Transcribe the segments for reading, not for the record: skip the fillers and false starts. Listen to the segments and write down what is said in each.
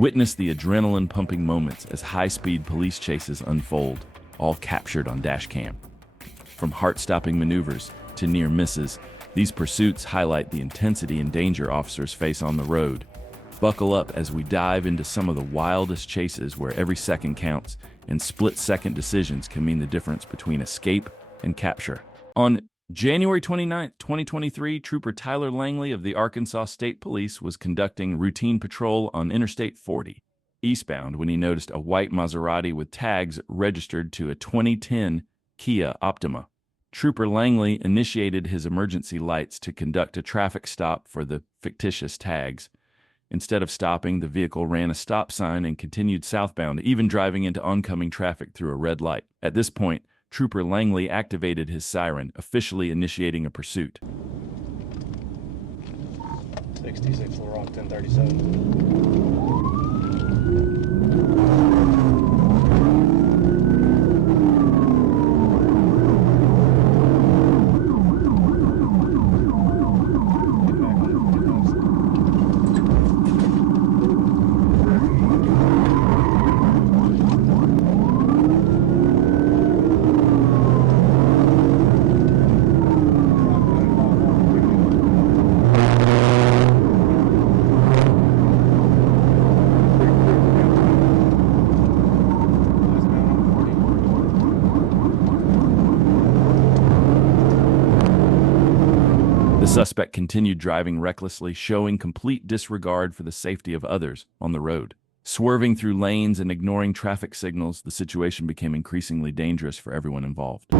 Witness the adrenaline-pumping moments as high-speed police chases unfold, all captured on Dashcam. From heart-stopping maneuvers to near misses, these pursuits highlight the intensity and danger officers face on the road. Buckle up as we dive into some of the wildest chases where every second counts and split-second decisions can mean the difference between escape and capture. On January 29, 2023, Trooper Tyler Langley of the Arkansas State Police was conducting routine patrol on Interstate 40 eastbound when he noticed a white Maserati with tags registered to a 2010 Kia Optima. Trooper Langley initiated his emergency lights to conduct a traffic stop for the fictitious tags. Instead of stopping, the vehicle ran a stop sign and continued southbound, even driving into oncoming traffic through a red light. At this point, Trooper Langley activated his siren, officially initiating a pursuit. 66 Little Rock 1037. The suspect continued driving recklessly, showing complete disregard for the safety of others on the road. Swerving through lanes and ignoring traffic signals, the situation became increasingly dangerous for everyone involved.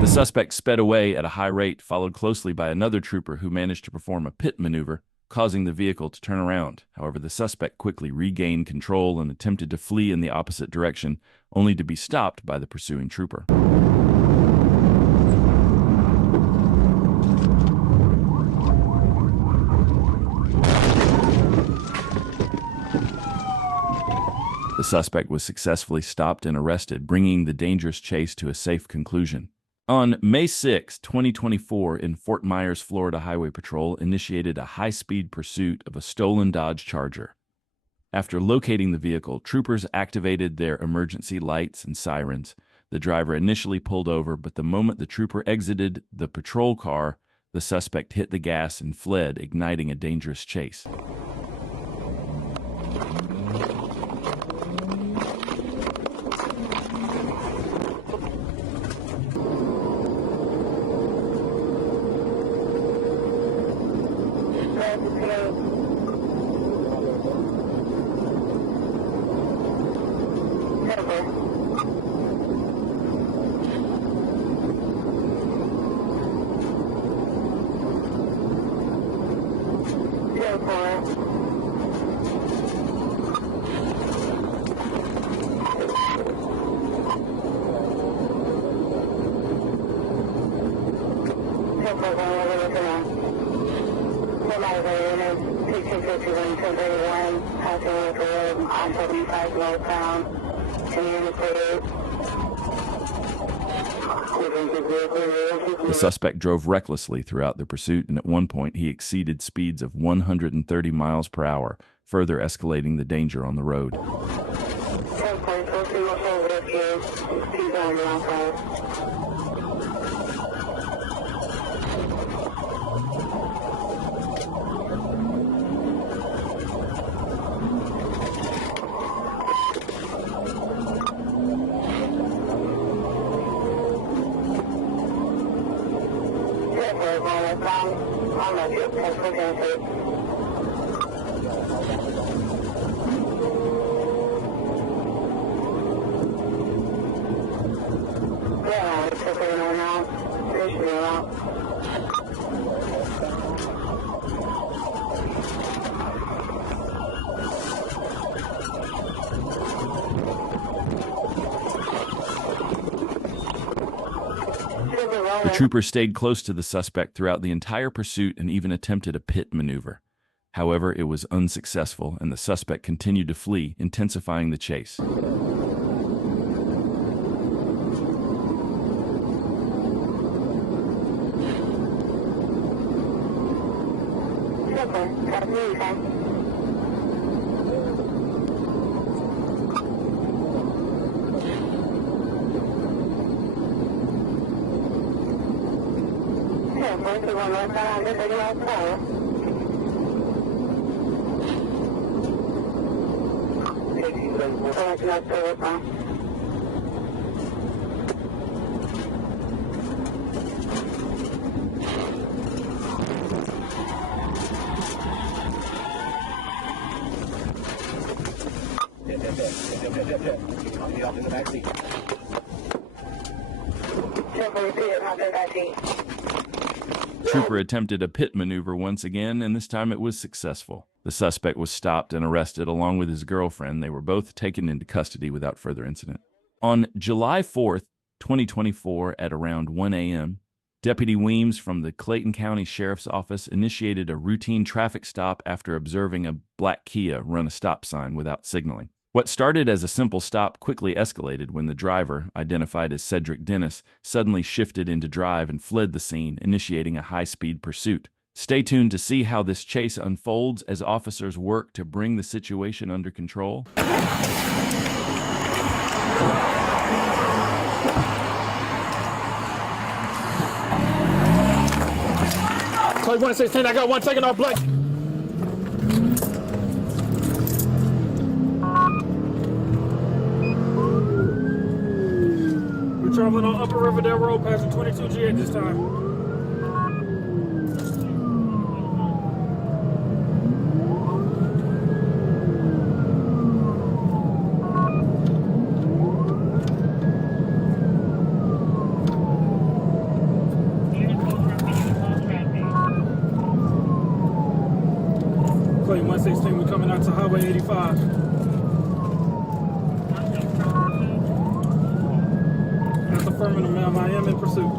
The suspect sped away at a high rate, followed closely by another trooper who managed to perform a pit maneuver, causing the vehicle to turn around. However, the suspect quickly regained control and attempted to flee in the opposite direction, only to be stopped by the pursuing trooper. The suspect was successfully stopped and arrested, bringing the dangerous chase to a safe conclusion. On May 6, 2024, in Fort Myers, Florida, Highway Patrol initiated a high-speed pursuit of a stolen Dodge Charger. After locating the vehicle, troopers activated their emergency lights and sirens. The driver initially pulled over, but the moment the trooper exited the patrol car, the suspect hit the gas and fled, igniting a dangerous chase. The suspect drove recklessly throughout the pursuit, and at one point he exceeded speeds of 130 miles per hour, further escalating the danger on the road. The trooper stayed close to the suspect throughout the entire pursuit and even attempted a pit maneuver. However, it was unsuccessful, and the suspect continued to flee, intensifying the chase. I'll be in the back seat. Trooper attempted a pit maneuver once again, and this time it was successful. The suspect was stopped and arrested along with his girlfriend. They were both taken into custody without further incident. On July 4th, 2024, at around 1 a.m., Deputy Weems from the Clayton County Sheriff's Office initiated a routine traffic stop after observing a black Kia run a stop sign without signaling. What started as a simple stop quickly escalated when the driver, identified as Cedric Dennis, suddenly shifted into drive and fled the scene, initiating a high-speed pursuit. Stay tuned to see how this chase unfolds as officers work to bring the situation under control. Clay 116, I got one taking off black. We're traveling on Upper Riverdale Road, passing 22G at this time. Clay 116, we're coming out to Highway 85. That's affirmative, ma'am. I am in pursuit.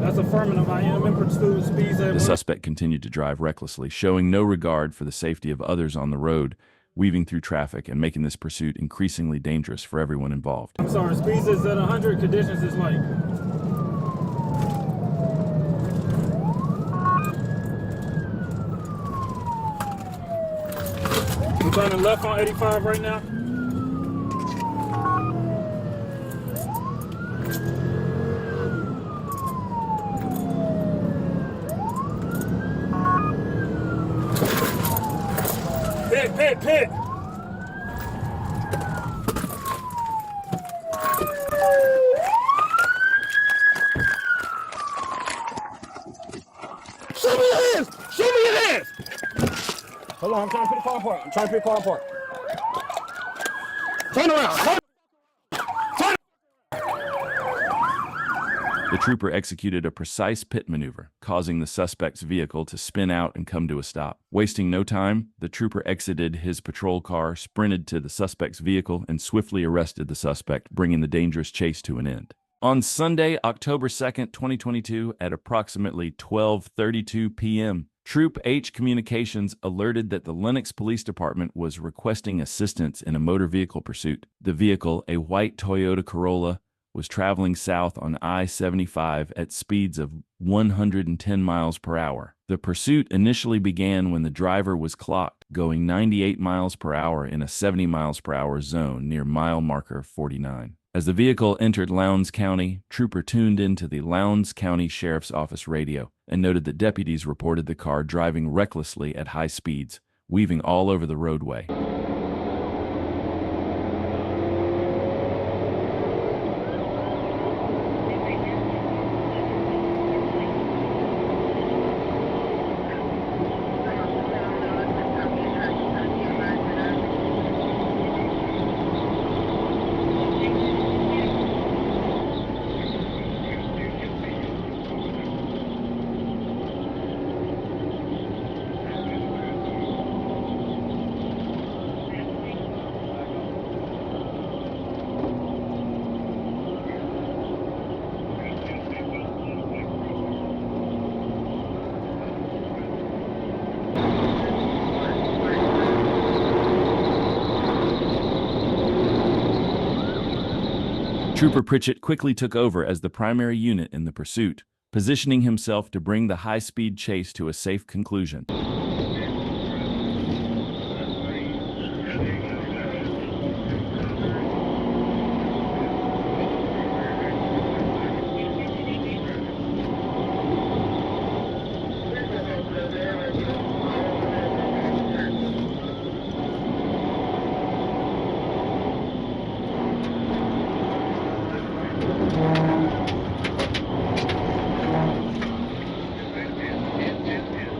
That's affirmative. I am in pursuit. Speeds at The suspect continued to drive recklessly, showing no regard for the safety of others on the road, weaving through traffic and making this pursuit increasingly dangerous for everyone involved. I'm sorry, speeds is at 100, conditions is light. I'm turning left on 85 right now. Pit. Show me your hands! Show me your hands! Hold on, I'm trying to put the car apart. Turn around! The trooper executed a precise pit maneuver, causing the suspect's vehicle to spin out and come to a stop. Wasting no time, the trooper exited his patrol car, sprinted to the suspect's vehicle, and swiftly arrested the suspect, bringing the dangerous chase to an end. On Sunday, October 2nd, 2022, at approximately 12:32 p.m., Troop H Communications alerted that the Lenox Police Department was requesting assistance in a motor vehicle pursuit. The vehicle, a white Toyota Corolla, was traveling south on I-75 at speeds of 110 miles per hour. The pursuit initially began when the driver was clocked going 98 miles per hour in a 70 miles per hour zone near mile marker 49. As the vehicle entered Lowndes County, trooper tuned into the Lowndes County Sheriff's Office radio and noted that deputies reported the car driving recklessly at high speeds, weaving all over the roadway. Trooper Pritchett quickly took over as the primary unit in the pursuit, positioning himself to bring the high-speed chase to a safe conclusion.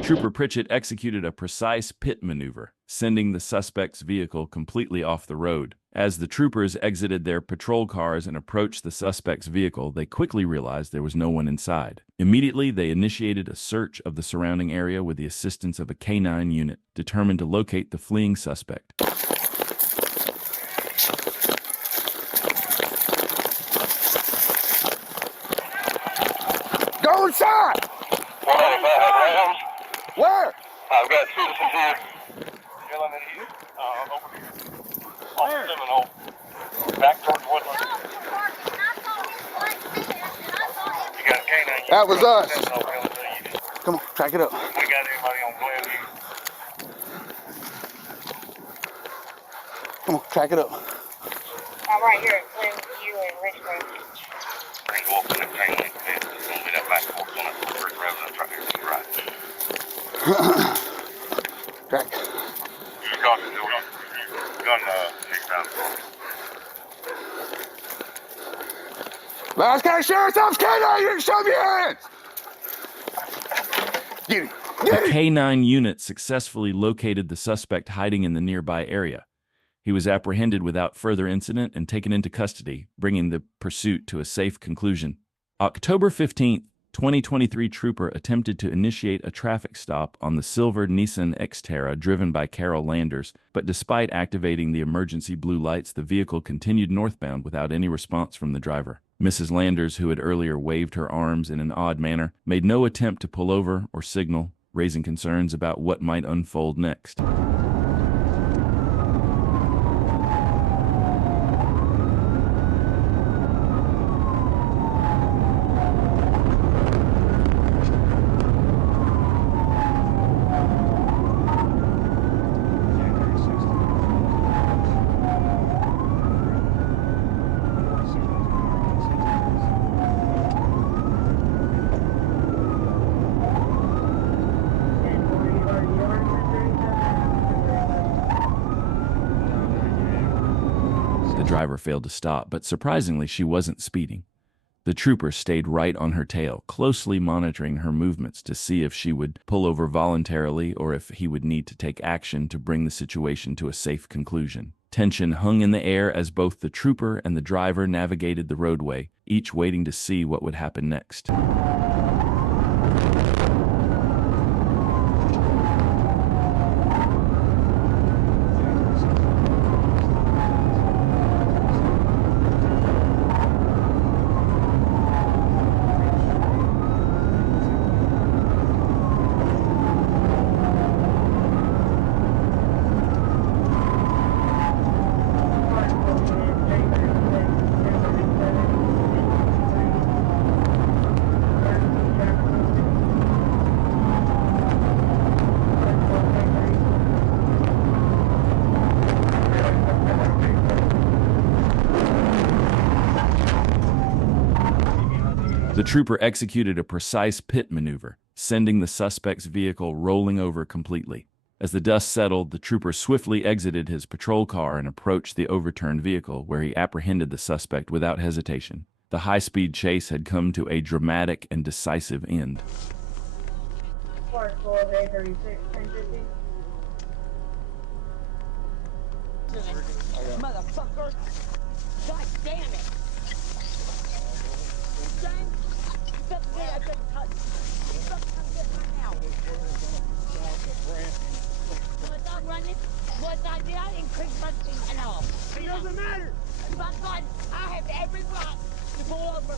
Trooper Pritchett executed a precise pit maneuver, sending the suspect's vehicle completely off the road. As the troopers exited their patrol cars and approached the suspect's vehicle, they quickly realized there was no one inside. Immediately, they initiated a search of the surrounding area with the assistance of a K-9 unit, determined to locate the fleeing suspect. Go inside! Where? I've got citizens here. Yelling at you. Over here. On Seminole. Back towards Woodland. You got a K-9. That was us. Seminole. Come on, track it up. We got anybody on Glenview. Come on, track it up. I'm right here at Glenview and Richmond. I can go up in that chain link fence. It's going to be that back and forth on that first residence right here to the right. Track. You got the gun kicked out. Last guy, Sheriff's Office K-9, you can show me your hands! Get him! Get The him! K-9 unit successfully located the suspect hiding in the nearby area. He was apprehended without further incident and taken into custody, bringing the pursuit to a safe conclusion. October 15th, 2023 trooper attempted to initiate a traffic stop on the silver Nissan Xterra driven by Carol Landers, but despite activating the emergency blue lights, the vehicle continued northbound without any response from the driver. Mrs. Landers, who had earlier waved her arms in an odd manner, made no attempt to pull over or signal, raising concerns about what might unfold next. The driver failed to stop, but surprisingly, she wasn't speeding. The trooper stayed right on her tail, closely monitoring her movements to see if she would pull over voluntarily or if he would need to take action to bring the situation to a safe conclusion. Tension hung in the air as both the trooper and the driver navigated the roadway, each waiting to see what would happen next. The trooper executed a precise pit maneuver, sending the suspect's vehicle rolling over completely. As the dust settled, the trooper swiftly exited his patrol car and approached the overturned vehicle, where he apprehended the suspect without hesitation. The high-speed chase had come to a dramatic and decisive end. Motherfucker! God damn it! James, you better get that thing cut. You better come get right now. Was I running? Was I? Did I increase my speed at all? It doesn't matter. If I'm I have every right to pull over.